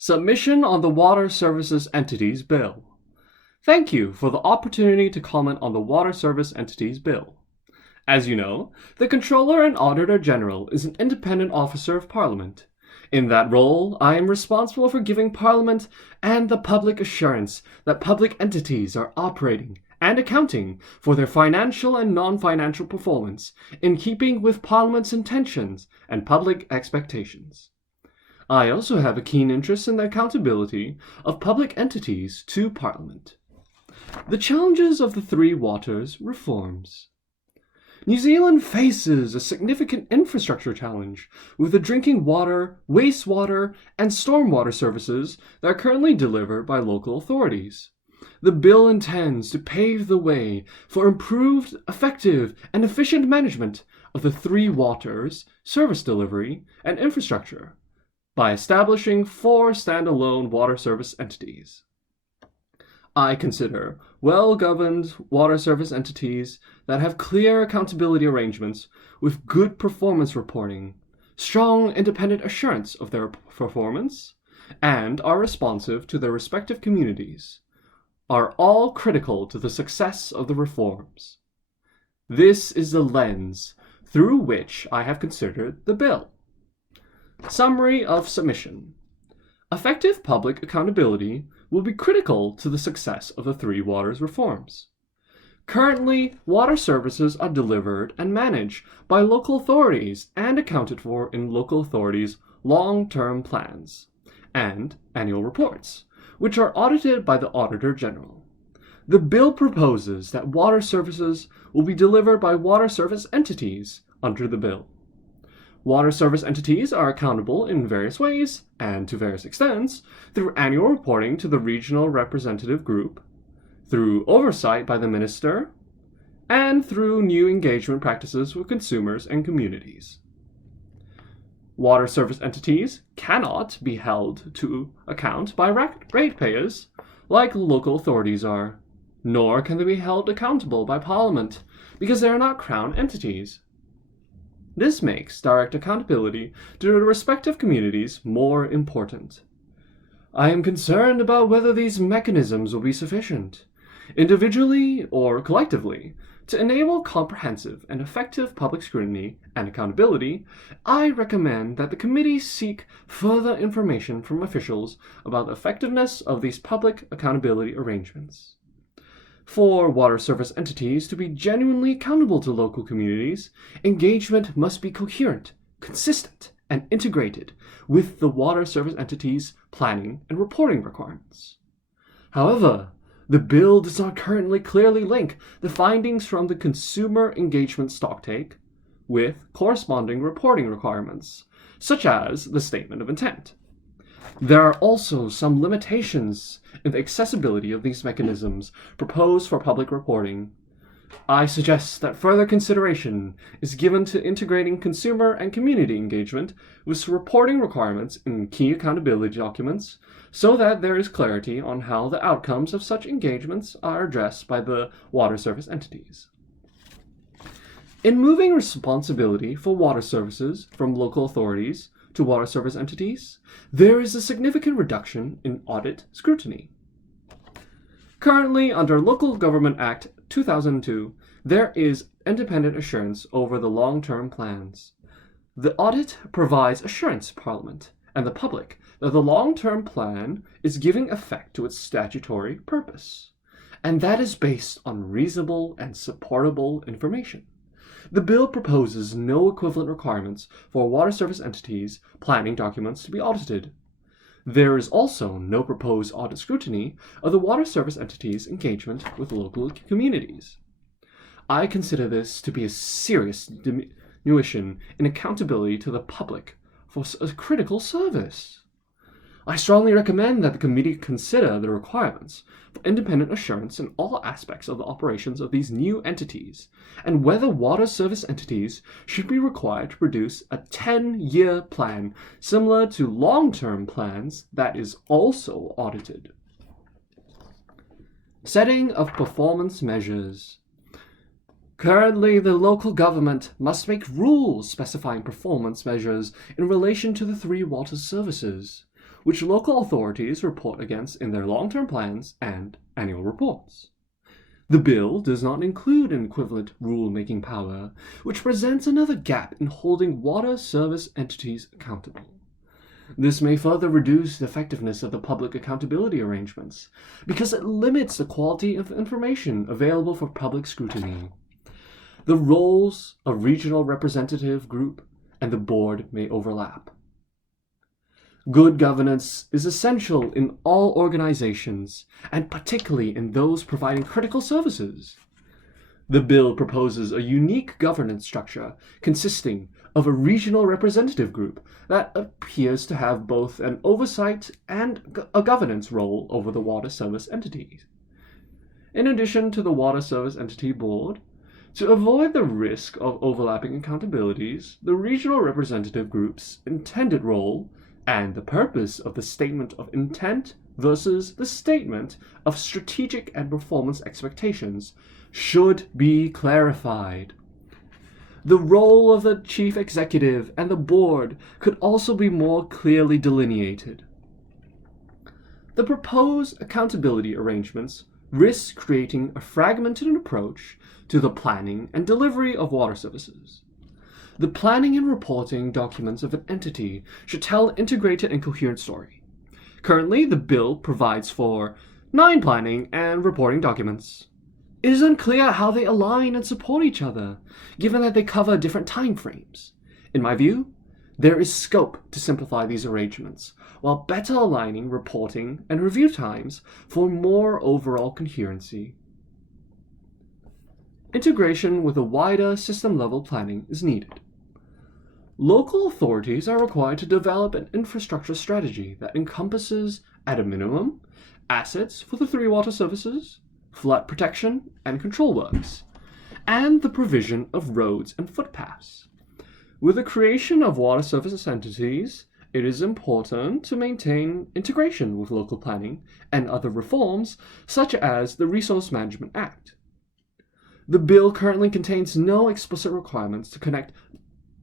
Submission on the Water Services Entities Bill. Thank you for the opportunity to comment on the Water Service Entities Bill. As you know, the Controller and Auditor General is an independent officer of Parliament. In that role, I am responsible for giving Parliament and the public assurance that public entities are operating and accounting for their financial and non-financial performance in keeping with Parliament's intentions and public expectations. I also have a keen interest in the accountability of public entities to Parliament. The challenges of the Three Waters reforms. New Zealand faces a significant infrastructure challenge with the drinking water, wastewater, and stormwater services that are currently delivered by local authorities. The bill intends to pave the way for improved, effective, and efficient management of the Three Waters service delivery and infrastructure by establishing 4 standalone water service entities. I consider well-governed water service entities that have clear accountability arrangements with good performance reporting, strong independent assurance of their performance, and are responsive to their respective communities, are all critical to the success of the reforms. This is the lens through which I have considered the bill. Summary of submission. Effective public accountability will be critical to the success of the Three Waters reforms. Currently, water services are delivered and managed by local authorities and accounted for in local authorities' long-term plans and annual reports, which are audited by the Auditor General. The bill proposes that water services will be delivered by water service entities under the bill. Water service entities are accountable in various ways, and to various extents, through annual reporting to the regional representative group, through oversight by the minister, and through new engagement practices with consumers and communities. Water service entities cannot be held to account by ratepayers like local authorities are, nor can they be held accountable by Parliament because they are not Crown entities. This makes direct accountability to the respective communities more important. I am concerned about whether these mechanisms will be sufficient, individually or collectively, to enable comprehensive and effective public scrutiny and accountability. I recommend that the committee seek further information from officials about the effectiveness of these public accountability arrangements. For water service entities to be genuinely accountable to local communities, engagement must be coherent, consistent, and integrated with the water service entities' planning and reporting requirements. However, the bill does not currently clearly link the findings from the consumer engagement stocktake with corresponding reporting requirements, such as the statement of intent. There are also some limitations in the accessibility of these mechanisms proposed for public reporting. I suggest that further consideration is given to integrating consumer and community engagement with reporting requirements in key accountability documents so that there is clarity on how the outcomes of such engagements are addressed by the water service entities. In moving responsibility for water services from local authorities to water service entities, there is a significant reduction in audit scrutiny. Currently, under Local Government Act 2002, there is independent assurance over the long-term plans. The audit provides assurance to Parliament and the public that the long-term plan is giving effect to its statutory purpose, and that is based on reasonable and supportable information. The bill proposes no equivalent requirements for water service entities' planning documents to be audited. There is also no proposed audit scrutiny of the water service entities' engagement with local communities. I consider this to be a serious diminution in accountability to the public for a critical service. I strongly recommend that the committee consider the requirements for independent assurance in all aspects of the operations of these new entities, and whether water service entities should be required to produce a 10-year plan similar to long-term plans that is also audited. Setting of performance measures. Currently, the local government must make rules specifying performance measures in relation to the Three Waters services. which local authorities report against in their long-term plans and annual reports. The bill does not include an equivalent rule-making power, which presents another gap in holding water service entities accountable. This may further reduce the effectiveness of the public accountability arrangements, because it limits the quality of information available for public scrutiny. The roles of regional representative group and the board may overlap. Good governance is essential in all organizations, and particularly in those providing critical services. The bill proposes a unique governance structure consisting of a regional representative group that appears to have both an oversight and a governance role over the water service entities. In addition to the Water Service Entity Board, to avoid the risk of overlapping accountabilities, the regional representative group's intended role and the purpose of the statement of intent versus the statement of strategic and performance expectations should be clarified. The role of the chief executive and the board could also be more clearly delineated. The proposed accountability arrangements risk creating a fragmented approach to the planning and delivery of water services. The planning and reporting documents of an entity should tell an integrated and coherent story. Currently, the bill provides for 9 planning and reporting documents. It is unclear how they align and support each other, given that they cover different time frames. In my view, there is scope to simplify these arrangements, while better aligning reporting and review times for more overall coherency. Integration with a wider system-level planning is needed. Local authorities are required to develop an infrastructure strategy that encompasses, at a minimum, assets for the 3 water services, flood protection and control works, and the provision of roads and footpaths. With the creation of water services entities, it is important to maintain integration with local planning and other reforms, such as the Resource Management Act. The bill currently contains no explicit requirements to connect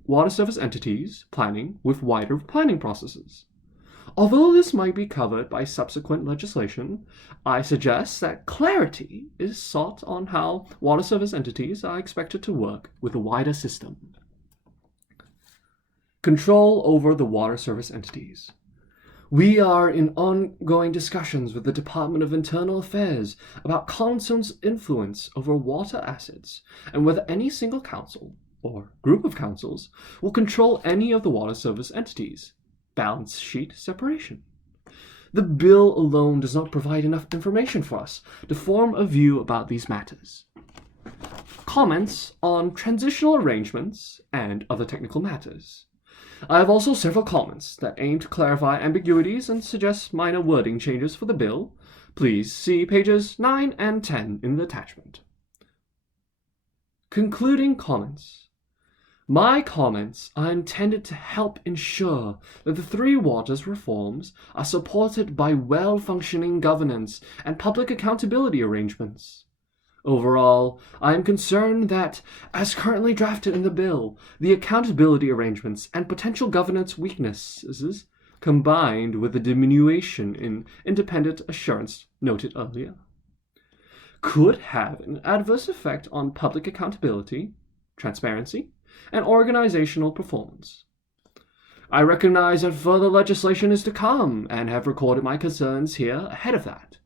water service entities planning with wider planning processes. Although this might be covered by subsequent legislation, I suggest that clarity is sought on how water service entities are expected to work with the wider system. Control over the water service entities. We are in ongoing discussions with the Department of Internal Affairs about council's influence over water assets and whether any single council or group of councils will control any of the water service entities. Balance sheet separation. The bill alone does not provide enough information for us to form a view about these matters. Comments on transitional arrangements and other technical matters. I have also several comments that aim to clarify ambiguities and suggest minor wording changes for the bill. Please see pages 9 and 10 in the attachment. Concluding comments. My comments are intended to help ensure that the 3 waters reforms are supported by well-functioning governance and public accountability arrangements. Overall, I am concerned that, as currently drafted in the bill, the accountability arrangements and potential governance weaknesses, combined with the diminution in independent assurance noted earlier, could have an adverse effect on public accountability, transparency, and organizational performance. I recognize that further legislation is to come and have recorded my concerns here ahead of that.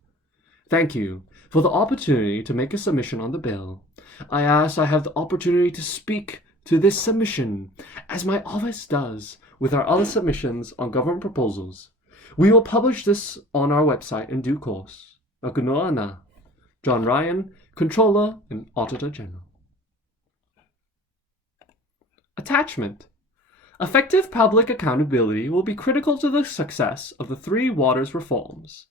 Thank you for the opportunity to make a submission on the bill. I ask I have the opportunity to speak to this submission, as my office does with our other submissions on government proposals. We will publish this on our website in due course. Akunoana, John Ryan, Controller and Auditor General. Attachment. Effective public accountability will be critical to the success of the 3 waters reforms.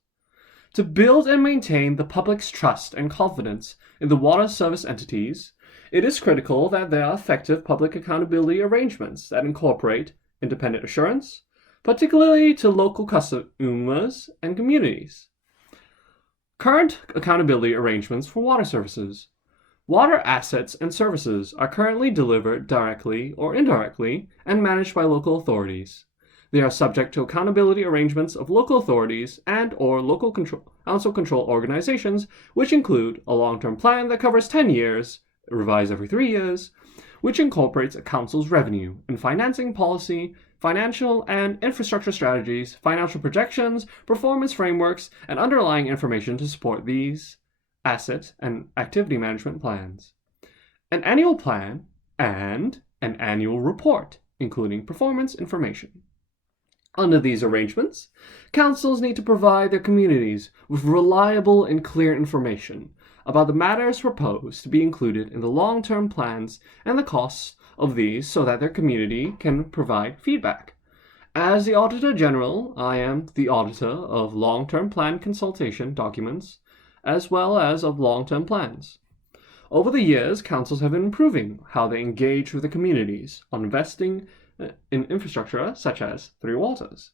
To build and maintain the public's trust and confidence in the water service entities, it is critical that there are effective public accountability arrangements that incorporate independent assurance, particularly to local customers and communities. Current accountability arrangements for water services. Water assets and services are currently delivered directly or indirectly and managed by local authorities. They are subject to accountability arrangements of local authorities and or local council control organizations, which include a long-term plan that covers 10 years, revised every 3 years, which incorporates a council's revenue and financing policy, financial and infrastructure strategies, financial projections, performance frameworks, and underlying information to support these asset and activity management plans. An annual plan and an annual report, including performance information. Under these arrangements, councils need to provide their communities with reliable and clear information about the matters proposed to be included in the long-term plans and the costs of these so that their community can provide feedback. As the Auditor General, I am the auditor of long-term plan consultation documents as well as of long-term plans. Over the years, councils have been improving how they engage with the communities on investing in infrastructure such as Three Waters.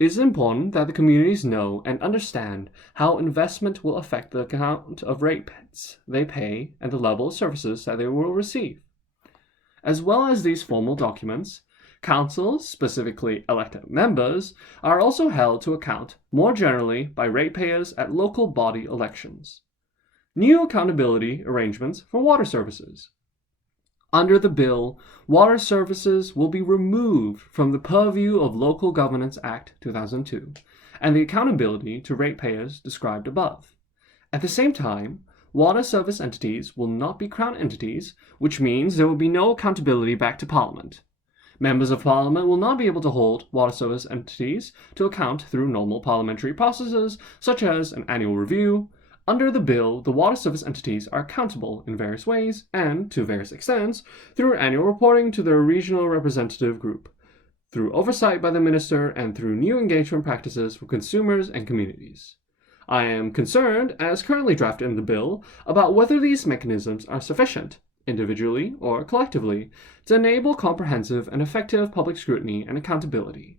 It is important that the communities know and understand how investment will affect the amount of rates they pay and the level of services that they will receive. As well as these formal documents, councils, specifically elected members, are also held to account more generally by ratepayers at local body elections. New accountability arrangements for water services. Under the bill, water services will be removed from the purview of Local Governance Act 2002 and the accountability to ratepayers described above. At the same time, water service entities will not be Crown entities, which means there will be no accountability back to Parliament. Members of Parliament will not be able to hold water service entities to account through normal parliamentary processes, such as an annual review. Under the bill, the water service entities are accountable in various ways and, to various extents, through annual reporting to their regional representative group, through oversight by the minister, and through new engagement practices for consumers and communities. I am concerned, as currently drafted in the bill, about whether these mechanisms are sufficient, individually or collectively, to enable comprehensive and effective public scrutiny and accountability.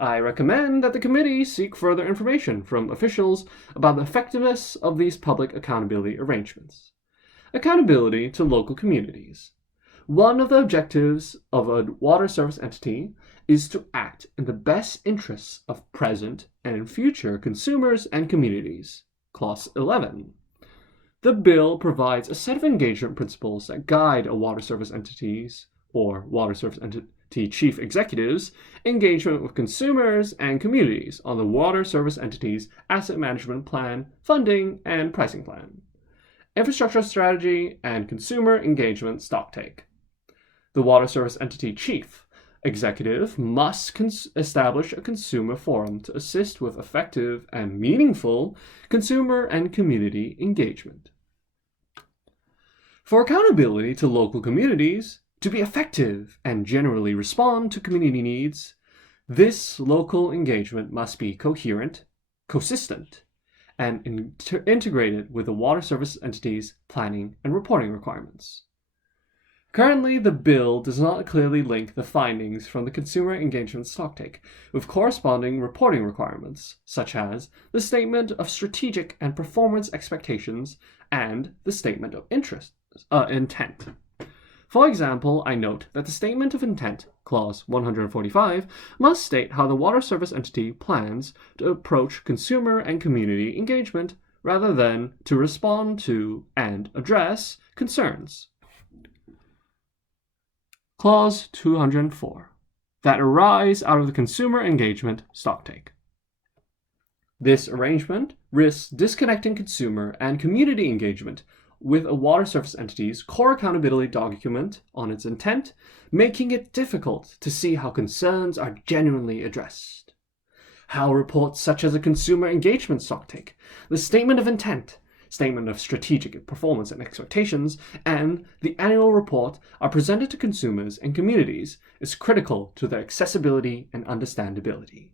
I recommend that the committee seek further information from officials about the effectiveness of these public accountability arrangements. Accountability to local communities. One of the objectives of a water service entity is to act in the best interests of present and future consumers and communities. Clause 11. The bill provides a set of engagement principles that guide a water service entities or water service entity chief executives' engagement with consumers and communities on the water service entity's asset management plan, funding, and pricing plan, infrastructure strategy, and consumer engagement stocktake. The water service entity chief executive must establish a consumer forum to assist with effective and meaningful consumer and community engagement. For accountability to local communities, to be effective and generally respond to community needs, this local engagement must be coherent, consistent, and integrated with the water service entity's planning and reporting requirements. Currently, the bill does not clearly link the findings from the consumer engagement stocktake with corresponding reporting requirements, such as the Statement of Strategic and Performance Expectations and the Statement of Intent. For example, I note that the Statement of Intent, Clause 145, must state how the water service entity plans to approach consumer and community engagement rather than to respond to and address concerns. Clause 204, that arise out of the consumer engagement stocktake. This arrangement risks disconnecting consumer and community engagement with a water service entity's core accountability document on its intent, making it difficult to see how concerns are genuinely addressed. How reports such as a consumer engagement stocktake, the Statement of Intent, Statement of Strategic Performance and Expectations, and the annual report are presented to consumers and communities is critical to their accessibility and understandability.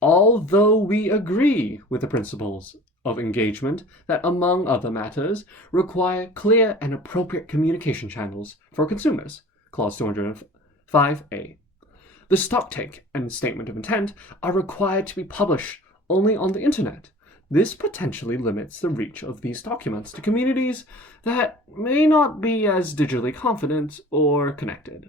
Although we agree with the principles of engagement that, among other matters, require clear and appropriate communication channels for consumers, Clause 205A. The stocktake and Statement of Intent are required to be published only on the Internet. This potentially limits the reach of these documents to communities that may not be as digitally confident or connected.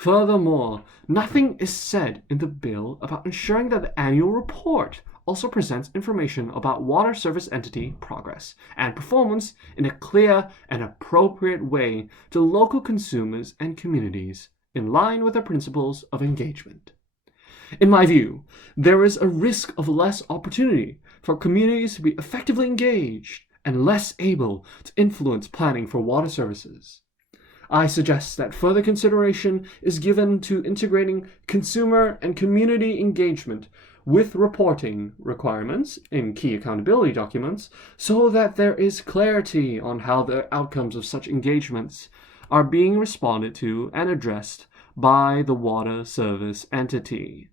Furthermore, nothing is said in the bill about ensuring that the annual report also presents information about water service entity progress and performance in a clear and appropriate way to local consumers and communities, in line with the principles of engagement. In my view, there is a risk of less opportunity for communities to be effectively engaged and less able to influence planning for water services. I suggest that further consideration is given to integrating consumer and community engagement with reporting requirements in key accountability documents so that there is clarity on how the outcomes of such engagements are being responded to and addressed by the water service entity.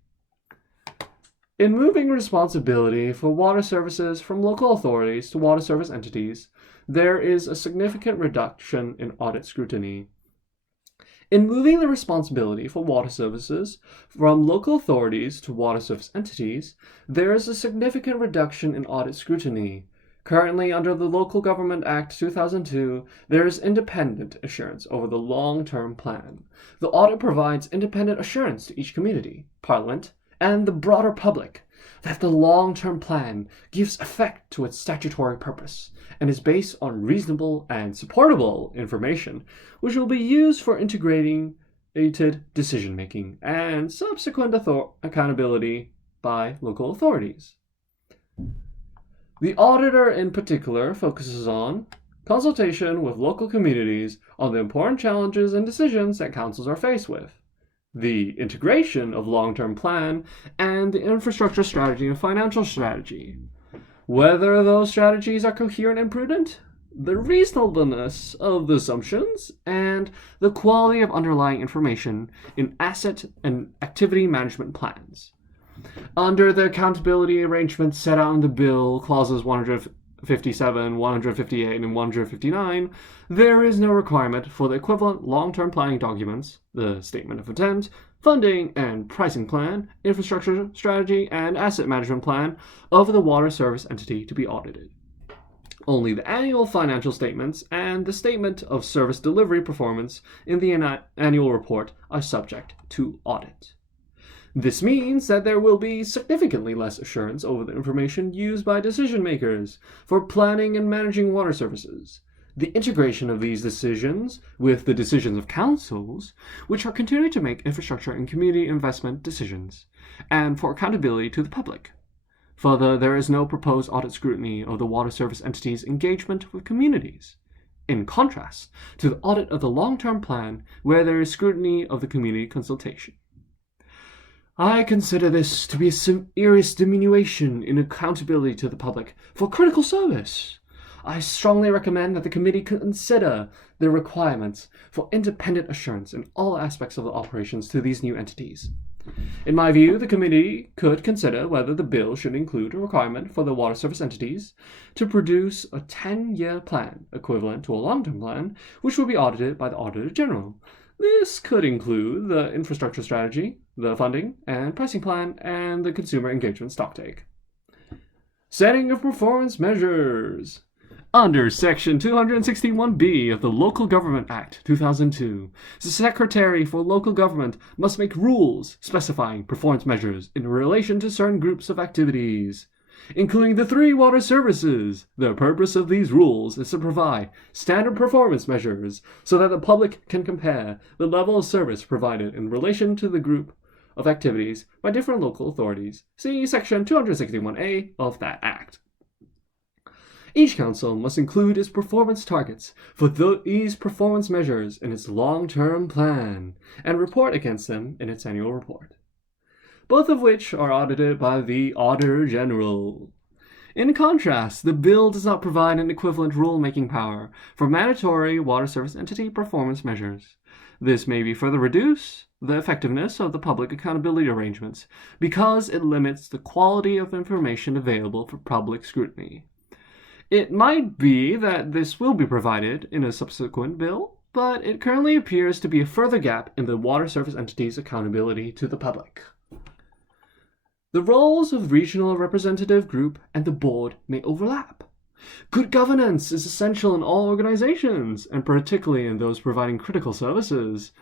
In moving responsibility for water services from local authorities to water service entities, there is a significant reduction in audit scrutiny. In moving the responsibility for water services from local authorities to water service entities, there is a significant reduction in audit scrutiny. Currently, under the Local Government Act 2002, there is independent assurance over the long-term plan. The audit provides independent assurance to each community, parliament, and the broader public that the long-term plan gives effect to its statutory purpose and is based on reasonable and supportable information, which will be used for integrating decision-making and subsequent accountability by local authorities. The auditor in particular focuses on consultation with local communities on the important challenges and decisions that councils are faced with, the integration of long-term plan, and the infrastructure strategy and financial strategy. Whether those strategies are coherent and prudent, the reasonableness of the assumptions, and the quality of underlying information in asset and activity management plans. Under the accountability arrangements set out in the bill, clauses 157, 158, and 159, there is no requirement for the equivalent long-term planning documents, the Statement of Intent, Funding and Pricing Plan, Infrastructure Strategy, and Asset Management Plan of the water service entity to be audited. Only the annual financial statements and the Statement of Service Delivery Performance in the annual report are subject to audit. This means that there will be significantly less assurance over the information used by decision makers for planning and managing water services. The integration of these decisions with the decisions of councils, which are continuing to make infrastructure and community investment decisions, and for accountability to the public. Further, there is no proposed audit scrutiny of the water service entity's engagement with communities, in contrast to the audit of the long-term plan, where there is scrutiny of the community consultation. I consider this to be a serious diminution in accountability to the public for critical service. I strongly recommend that the committee consider the requirements for independent assurance in all aspects of the operations to these new entities. In my view, the committee could consider whether the bill should include a requirement for the water service entities to produce a 10-year plan equivalent to a long-term plan, which will be audited by the Auditor General. This could include the infrastructure strategy, the funding and pricing plan, and the consumer engagement stocktake. Setting of performance measures. Under Section 261B of the Local Government Act 2002, the Secretary for Local Government must make rules specifying performance measures in relation to certain groups of activities, including the 3 water services. The purpose of these rules is to provide standard performance measures so that the public can compare the level of service provided in relation to the group of activities by different local authorities. See Section 261A of that Act. Each council must include its performance targets for these performance measures in its long-term plan and report against them in its annual report, both of which are audited by the Auditor General. In contrast, the bill does not provide an equivalent rule-making power for mandatory water service entity performance measures. This may further reduce the effectiveness of the public accountability arrangements because it limits the quality of information available for public scrutiny. It might be that this will be provided in a subsequent bill, but it currently appears to be a further gap in the water service entity's accountability to the public. The roles of regional representative group and the board may overlap. Good governance is essential in all organizations, and particularly in those providing critical services.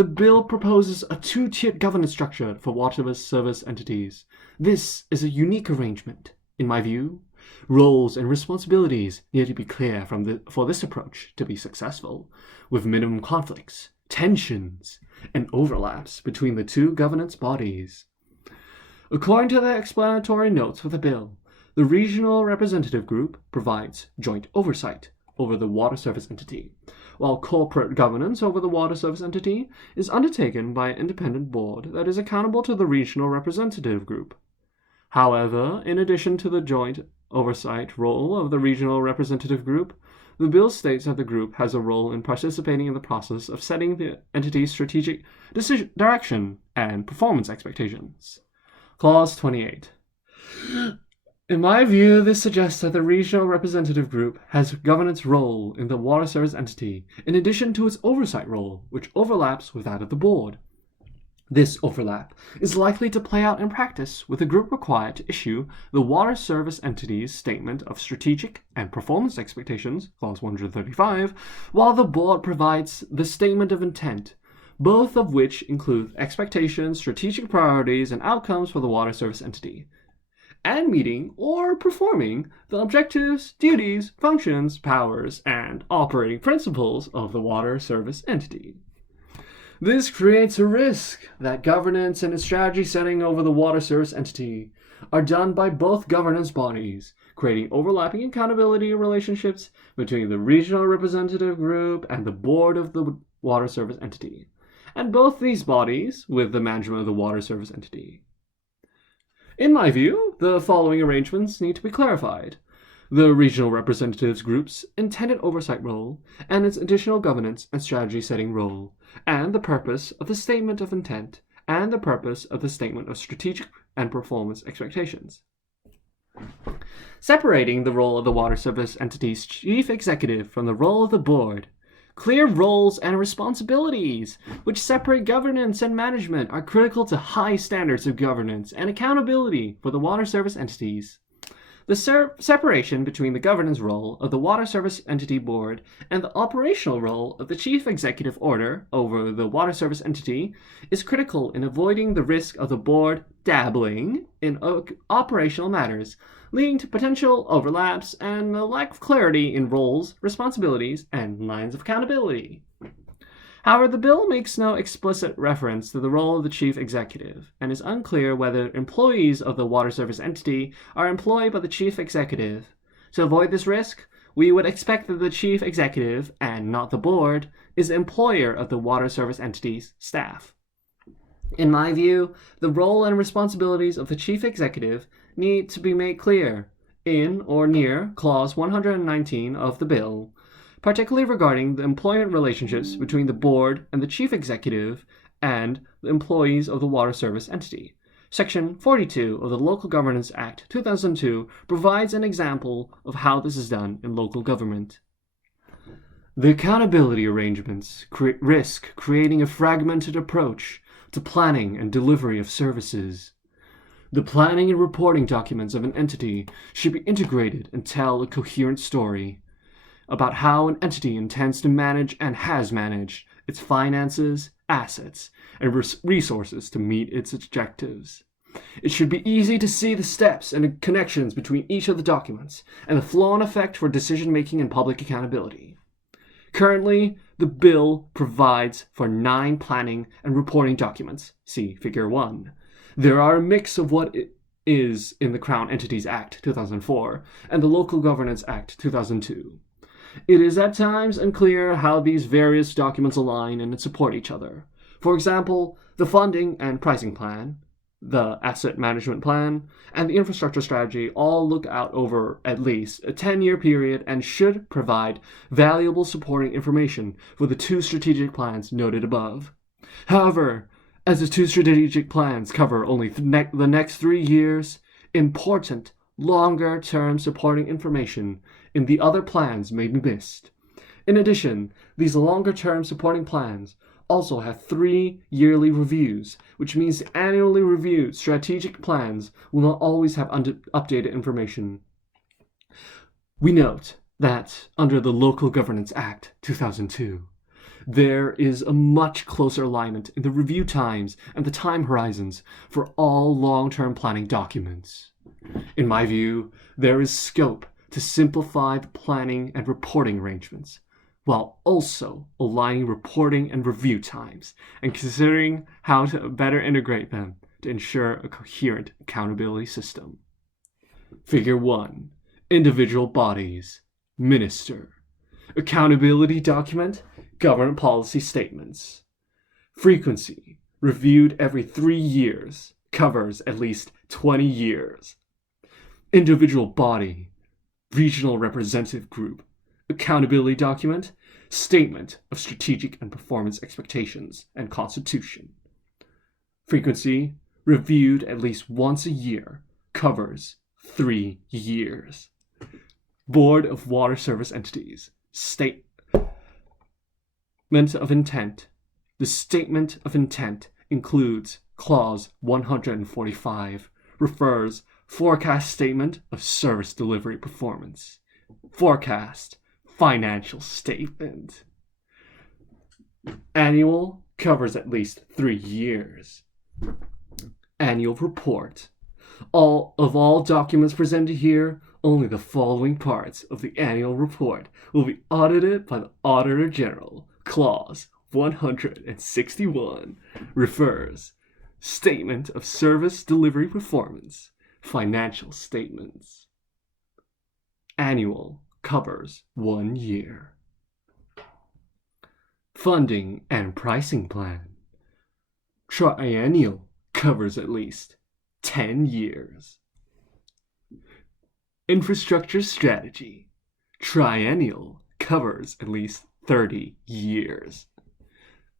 the bill proposes a two-tiered governance structure for water service entities. This is a unique arrangement, in my view. Roles and responsibilities need to be clear for this approach to be successful, with minimum conflicts, tensions, and overlaps between the two governance bodies. According to the explanatory notes for the bill, the Regional Representative Group provides joint oversight over the water service entity, while corporate governance over the water service entity is undertaken by an independent board that is accountable to the Regional Representative Group. However, in addition to the joint oversight role of the Regional Representative Group, the bill states that the group has a role in participating in the process of setting the entity's strategic direction and performance expectations. Clause 28. In my view, this suggests that the Regional Representative Group has a governance role in the water service entity, in addition to its oversight role, which overlaps with that of the board. This overlap is likely to play out in practice, with the group required to issue the water service entity's statement of strategic and performance expectations, clause 135, while the board provides the statement of intent, both of which include expectations, strategic priorities, and outcomes for the water service entity, and meeting or performing the objectives, duties, functions, powers, and operating principles of the water service entity. This creates a risk that governance and strategy setting over the water service entity are done by both governance bodies, creating overlapping accountability relationships between the Regional Representative Group and the board of the water service entity, and both these bodies with the management of the water service entity. In my view, the following arrangements need to be clarified: the Regional Representatives Group's intended oversight role, and its additional governance and strategy setting role, and the purpose of the Statement of Intent, and the purpose of the Statement of Strategic and Performance Expectations. Separating the role of the water service entity's chief executive from the role of the board. Clear roles and responsibilities, which separate governance and management, are critical to high standards of governance and accountability for the water service entities. The separation between the governance role of the Water Service Entity Board and the operational role of the Chief Executive Order over the Water Service Entity is critical in avoiding the risk of the board dabbling in operational matters, leading to potential overlaps and a lack of clarity in roles, responsibilities, and lines of accountability. However, the bill makes no explicit reference to the role of the chief executive, and is unclear whether employees of the water service entity are employed by the chief executive. To avoid this risk, we would expect that the chief executive, and not the board, is the employer of the water service entity's staff. In my view, the role and responsibilities of the chief executive need to be made clear in or near Clause 119 of the bill, particularly regarding the employment relationships between the board and the chief executive and the employees of the water service entity. Section 42 of the Local Governance Act 2002 provides an example of how this is done in local government. The accountability arrangements risk creating a fragmented approach to planning and delivery of services. The planning and reporting documents of an entity should be integrated and tell a coherent story about how an entity intends to manage and has managed its finances, assets, and resources to meet its objectives. It should be easy to see the steps and connections between each of the documents and the flow and effect for decision-making and public accountability. Currently, the bill provides for 9 planning and reporting documents, see Figure 1. There are a mix of what is in the Crown Entities Act 2004 and the Local Governance Act 2002. It is at times unclear how these various documents align and support each other. For example, the funding and pricing plan, the asset management plan, and the infrastructure strategy all look out over at least a 10-year period and should provide valuable supporting information for the 2 strategic plans noted above. However, as the 2 strategic plans cover only the next 3 years, important longer-term supporting information in the other plans may be missed. In addition, these longer-term supporting plans also have 3 yearly reviews, which means the annually reviewed strategic plans will not always have updated information. We note that under the Local Governance Act 2002, There is a much closer alignment in the review times and the time horizons for all long-term planning documents. In my view, there is scope to simplify the planning and reporting arrangements, while also aligning reporting and review times and considering how to better integrate them to ensure a coherent accountability system. Figure 1. Individual bodies. Minister. Accountability document. Government policy statements. Frequency. Reviewed every 3 years. Covers at least 20 years. Individual body. Regional representative group. Accountability document. Statement of strategic and performance expectations and constitution. Frequency. Reviewed at least once a year. Covers 3 years. Board of Water Service Entities. Statement of intent. The statement of intent includes Clause 145, refers forecast statement of service delivery performance. Forecast financial statement. Annual covers at least 3 years. Annual report. All documents presented here, only the following parts of the annual report will be audited by the Auditor General. Clause 161 refers statement of service delivery performance, financial statements. Annual covers 1 year. Funding and pricing plan. Triennial covers at least 10 years. Infrastructure strategy. Triennial covers at least 30 years.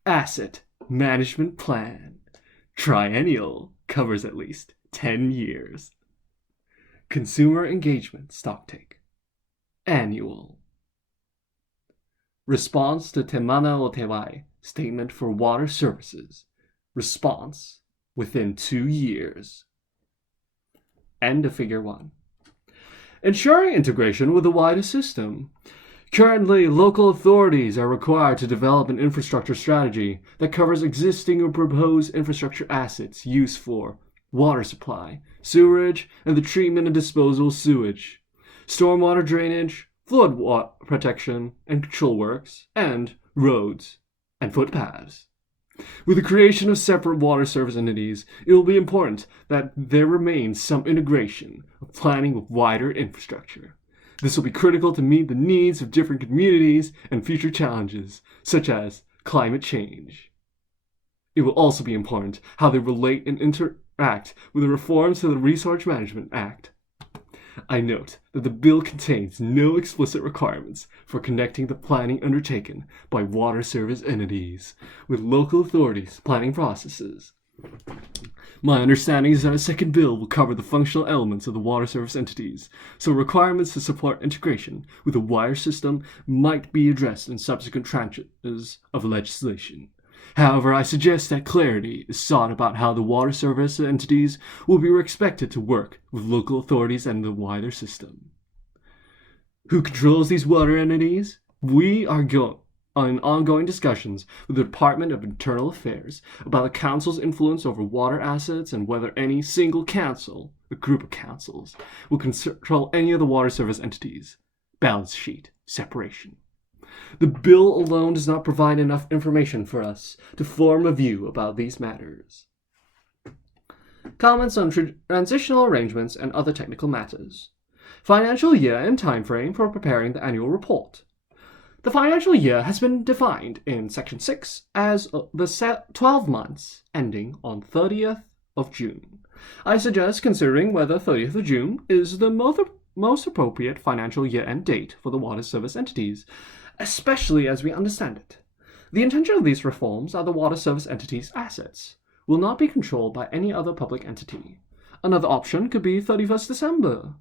Asset management plan. Triennial covers at least 10 years. Consumer engagement stocktake. Annual. Response to Te Mana o Te Wai statement for water services. Response within 2 years. End of Figure 1. Ensuring integration with the wider system. Currently, local authorities are required to develop an infrastructure strategy that covers existing or proposed infrastructure assets used for water supply, sewerage, and the treatment and disposal of sewage, stormwater drainage, flood water protection and control works, and roads and footpaths. With the creation of separate water service entities, it will be important that there remains some integration of planning with wider infrastructure. This will be critical to meet the needs of different communities and future challenges, such as climate change. It will also be important how they relate and interact with the reforms to the Resource Management Act. I note that the bill contains no explicit requirements for connecting the planning undertaken by water service entities with local authorities' planning processes. My understanding is that a second bill will cover the functional elements of the water service entities, so requirements to support integration with the wider system might be addressed in subsequent tranches of legislation. However, I suggest that clarity is sought about how the water service entities will be expected to work with local authorities and the wider system. Who controls these water entities? We are in ongoing discussions with the Department of Internal Affairs about the Council's influence over water assets and whether any single council, a group of councils, will control any of the water service entities. Balance sheet separation. The bill alone does not provide enough information for us to form a view about these matters. Comments on transitional arrangements and other technical matters. Financial year and timeframe for preparing the annual report. The financial year has been defined in Section 6 as the 12 months ending on 30th of June. I suggest considering whether 30th of June is the most appropriate financial year-end date for the water service entities, especially as we understand it. The intention of these reforms are the water service entities' assets will not be controlled by any other public entity. Another option could be 31st December.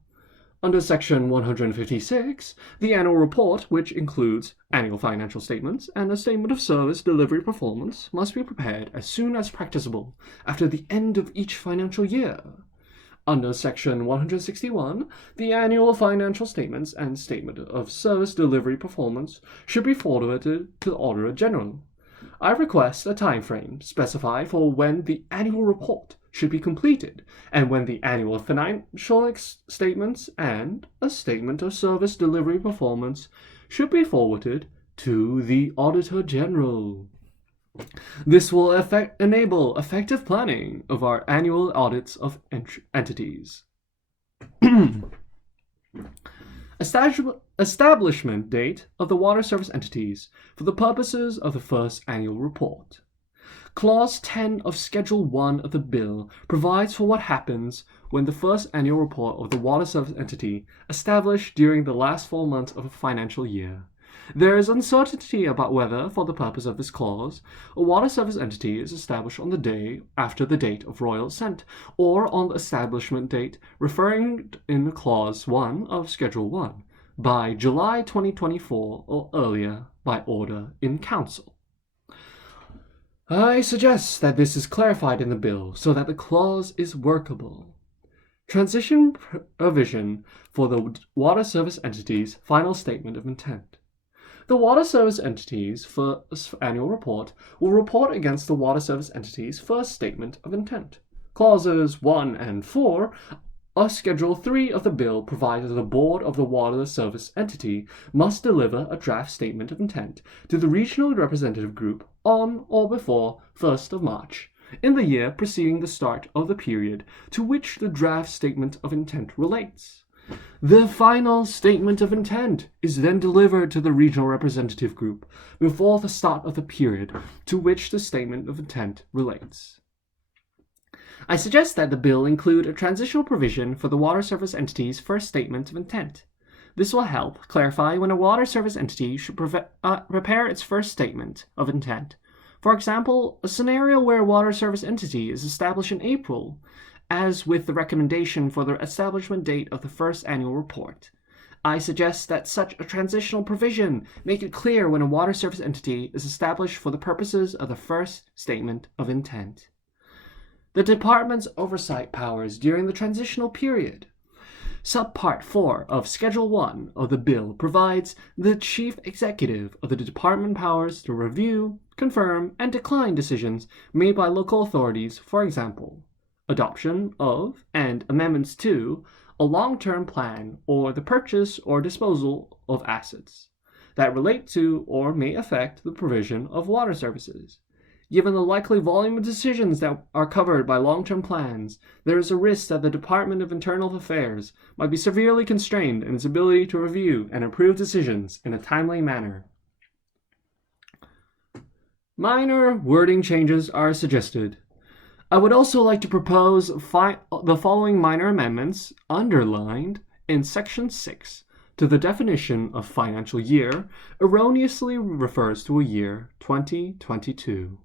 Under Section 156, the annual report, which includes annual financial statements and a statement of service delivery performance, must be prepared as soon as practicable after the end of each financial year. Under Section 161, the annual financial statements and statement of service delivery performance should be forwarded to the Auditor General. I request a time frame specified for when the annual report should be completed and when the annual financial statements and a statement of service delivery performance should be forwarded to the Auditor General. This will enable effective planning of our annual audits of entities. Establishment date of the water service entities for the purposes of the first annual report. Clause 10 of Schedule 1 of the bill provides for what happens when the first annual report of the water service entity established during the last 4 months of a financial year. There is uncertainty about whether, for the purpose of this clause, a water service entity is established on the day after the date of royal assent, or on the establishment date referring in Clause 1 of Schedule 1, by July 2024 or earlier by order in Council. I suggest that this is clarified in the bill so that the clause is workable. Transition provision for the water service entity's final statement of intent. The water service entity's first annual report will report against the water service entity's first statement of intent. Clauses 1 and 4 of Schedule 3 of the bill provide that the board of the water service entity must deliver a draft statement of intent to the regional representative group on or before 1st of March, in the year preceding the start of the period to which the draft statement of intent relates. The final statement of intent is then delivered to the regional representative group before the start of the period to which the statement of intent relates. I suggest that the bill include a transitional provision for the water service entity's first statement of intent. This will help clarify when a water service entity should prepare its first statement of intent. For example, a scenario where a water service entity is established in April, as with the recommendation for the establishment date of the first annual report. I suggest that such a transitional provision make it clear when a water service entity is established for the purposes of the first statement of intent. The Department's oversight powers during the transitional period. Subpart 4 of Schedule 1 of the bill provides the Chief Executive of the Department powers to review, confirm, and decline decisions made by local authorities, for example, adoption of and amendments to a long-term plan or the purchase or disposal of assets that relate to or may affect the provision of water services. Given the likely volume of decisions that are covered by long-term plans, there is a risk that the Department of Internal Affairs might be severely constrained in its ability to review and approve decisions in a timely manner. Minor wording changes are suggested. I would also like to propose the following minor amendments underlined in Section 6 to the definition of financial year erroneously refers to a year 2022.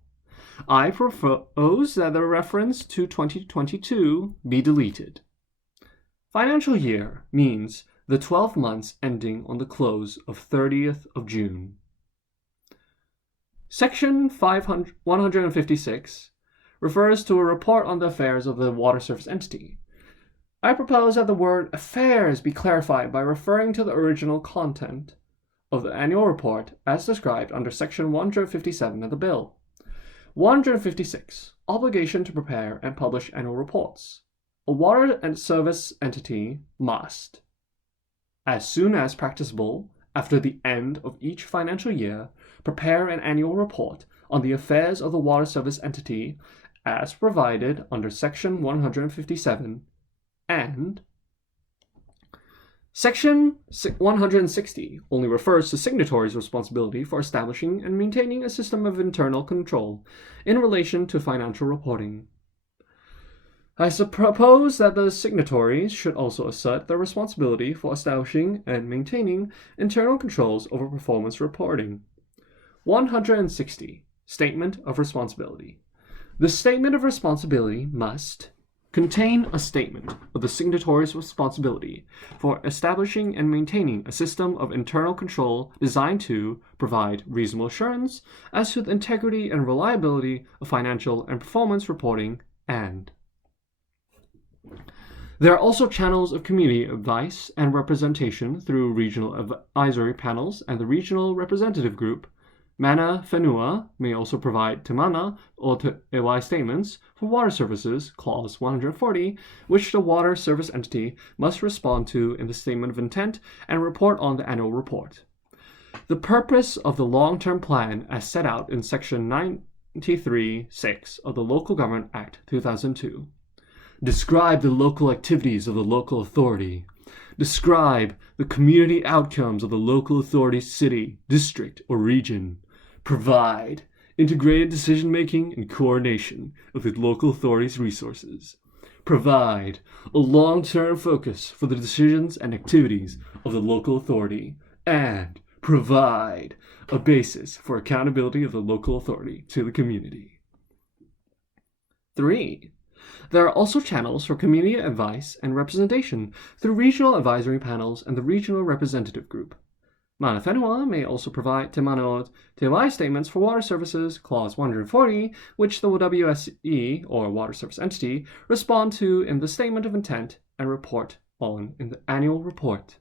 I propose that the reference to 2022 be deleted. Financial year means the 12 months ending on the close of 30th of June. Section 156 refers to a report on the affairs of the water service entity. I propose that the word affairs be clarified by referring to the original content of the annual report as described under Section 157 of the bill. 156. Obligation to prepare and publish annual reports. A water and service entity must, as soon as practicable, after the end of each financial year, prepare an annual report on the affairs of the water service entity as provided under Section 157 and Section 160 only refers to signatories' responsibility for establishing and maintaining a system of internal control in relation to financial reporting. I propose that the signatories should also assert their responsibility for establishing and maintaining internal controls over performance reporting. 160. Statement of Responsibility. The statement of responsibility must contain a statement of the signatory's responsibility for establishing and maintaining a system of internal control designed to provide reasonable assurance as to the integrity and reliability of financial and performance reporting and There are also channels of community advice and representation through regional advisory panels and the regional representative group. Mana Whenua may also provide Te Mana or Te Ewai statements for water services, Clause 140, which the water service entity must respond to in the statement of intent and report on the annual report. The purpose of the long-term plan as set out in Section 93(6) of the Local Government Act 2002. Describe the local activities of the local authority. Describe the community outcomes of the local authority's city, district, or region. Provide integrated decision-making and coordination of the local authority's resources. Provide a long-term focus for the decisions and activities of the local authority. And provide a basis for accountability of the local authority to the community. 3. There are also channels for community advice and representation through regional advisory panels and the regional representative group. Mana Whenua may also provide Te Mana o Te Wai statements for water services, Clause 140, which the WSE, or Water Service Entity, respond to in the statement of intent and report on in the annual report.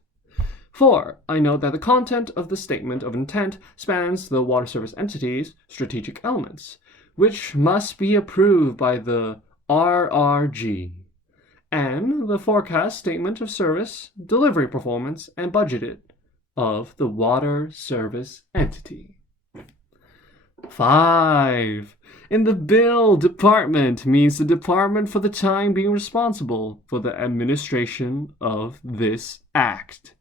4. I note that the content of the statement of intent spans the water service entity's strategic elements, which must be approved by the RRG, and the forecast statement of service, delivery performance, and budgeted of the water service entity. 5. In the bill, department means the department for the time being responsible for the administration of this act.